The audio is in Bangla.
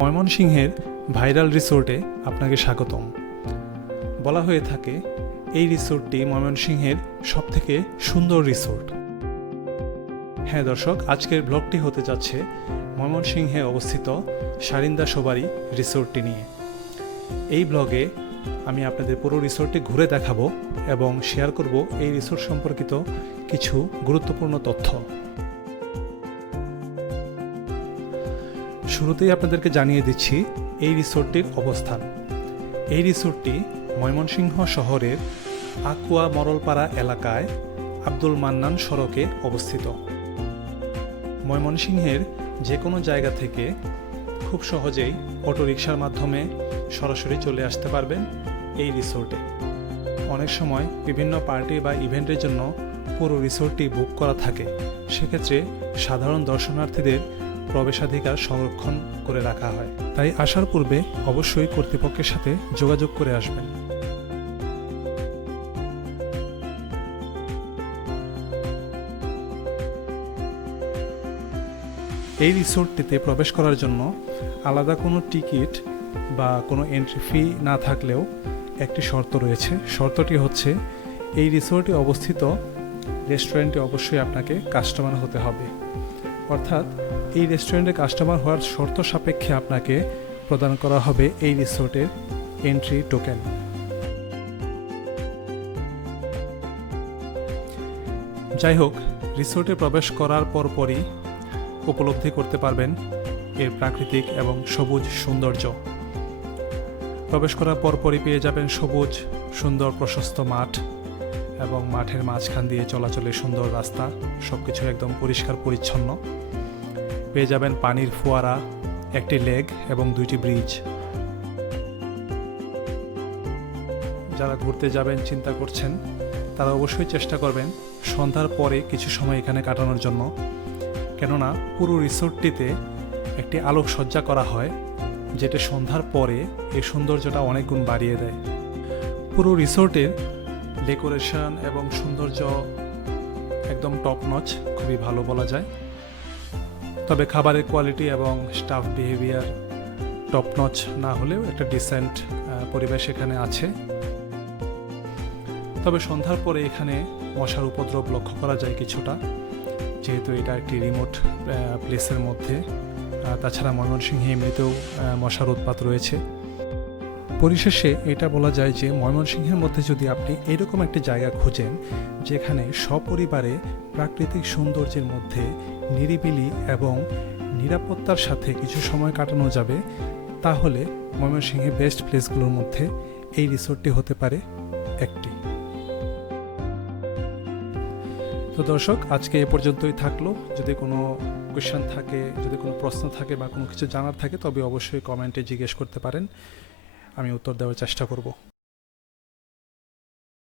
ময়মনসিংহের ভাইরাল রিসোর্টে আপনাকে স্বাগতম। বলা হয়ে থাকে এই রিসোর্টটি ময়মনসিংহের সবথেকে সুন্দর রিসোর্ট। হ্যাঁ দর্শক, আজকের ব্লগটি হতে যাচ্ছে ময়মনসিংহে অবস্থিত সারিন্দা সবারি রিসোর্টটি নিয়ে। এই ব্লগে আমি আপনাদের পুরো রিসোর্টটি ঘুরে দেখাবো এবং শেয়ার করব এই রিসোর্ট সম্পর্কিত কিছু গুরুত্বপূর্ণ তথ্য। শুরুতেই আপনাদেরকে জানিয়ে দিচ্ছি এই রিসোর্টটির অবস্থান। এই রিসোর্টটি ময়মনসিংহ শহরের আকুয়া মরলপাড়া এলাকায় আব্দুল মান্নান সড়কে অবস্থিত। ময়মনসিংহের যে কোনো জায়গা থেকে খুব সহজেই অটোরিকশার মাধ্যমে সরাসরি চলে আসতে পারবেন এই রিসোর্টে। অনেক সময় বিভিন্ন পার্টি বা ইভেন্টের জন্য পুরো রিসোর্টটি বুক করা থাকে, সেক্ষেত্রে সাধারণ দর্শনার্থীদের প্রবেশাধিকার সংরক্ষণ করে রাখা হয়। তাই আসার পূর্বে অবশ্যই কর্তৃপক্ষের সাথে যোগাযোগ করে আসবেন। এই রিসোর্টটিতে প্রবেশ করার জন্য আলাদা কোনো টিকিট বা কোনো এন্ট্রি ফি না থাকলেও একটি শর্ত রয়েছে। শর্তটি হচ্ছে এই রিসোর্টে অবস্থিত রেস্টুরেন্টে অবশ্যই আপনাকে কাস্টমার হতে হবে। অর্থাৎ এই রেস্টুরেন্টে কাস্টমার হওয়ার শর্ত সাপেক্ষে আপনাকে প্রদান করা হবে এই রিসোর্টের এন্ট্রি টোকেন। যাই হোক, রিসোর্টে প্রবেশ করার পরপরই উপলব্ধি করতে পারবেন এর প্রাকৃতিক এবং সবুজ সৌন্দর্য। প্রবেশ করার পরপরই পেয়ে যাবেন সবুজ সুন্দর প্রশস্ত মাঠ এবং মাঠের মাঝখান দিয়ে চলাচলের সুন্দর রাস্তা, সবকিছু একদম পরিষ্কার পরিচ্ছন্ন। পেয়ে যাবেন পানির ফোয়ারা, একটি লেক এবং দুইটি ব্রিজ। যারা ঘুরতে যাবেন চিন্তা করছেন তারা অবশ্যই চেষ্টা করবেন সন্ধ্যার পরে কিছু সময় এখানে কাটানোর জন্য, কেননা পুরো রিসোর্টটিতে একটি আলোকসজ্জা করা হয় যেটা সন্ধ্যার পরে এই সৌন্দর্যটা অনেক গুণ বাড়িয়ে দেয়। পুরো রিসোর্টের ডেকোরেশন এবং সৌন্দর্য একদম টপ নচ, খুবই ভালো বলা যায়। তবে খাবারের কোয়ালিটি এবং স্টাফ বিহেভিয়ার টপ নচ না হলেও একটা ডিসেন্ট পরিবেশ এখানে আছে। তবে সন্ধ্যার পরে এখানে মশার উপদ্রব লক্ষ্য করা যায় কিছুটা, যেহেতু এটা একটি রিমোট প্লেসের মধ্যে। তাছাড়া ময়মনসিংহে এমনিতেও মশার উৎপাত রয়েছে। পরিশেষে এটা বলা যায় যে ময়মনসিংহের মধ্যে যদি আপনি এরকম একটি জায়গা খুঁজেন যেখানে সপরিবারে প্রাকৃতিক সৌন্দর্যের মধ্যে নিরিবিলি এবং নিরাপত্তার সাথে কিছু সময় কাটানো যাবে, তাহলে ময়মনসিংহে বেস্ট প্লেসগুলোর মধ্যে এই রিসোর্টটি হতে পারে একটি। তো দর্শক, আজকে এ পর্যন্তই থাকলো। যদি কোনো কোয়েশ্চেন থাকে, যদি কোনো প্রশ্ন থাকে বা কোনো কিছু জানার থাকে, তবে অবশ্যই কমেন্টে জিজ্ঞেস করতে পারেন, আমি উত্তর দেওয়ার চেষ্টা করব।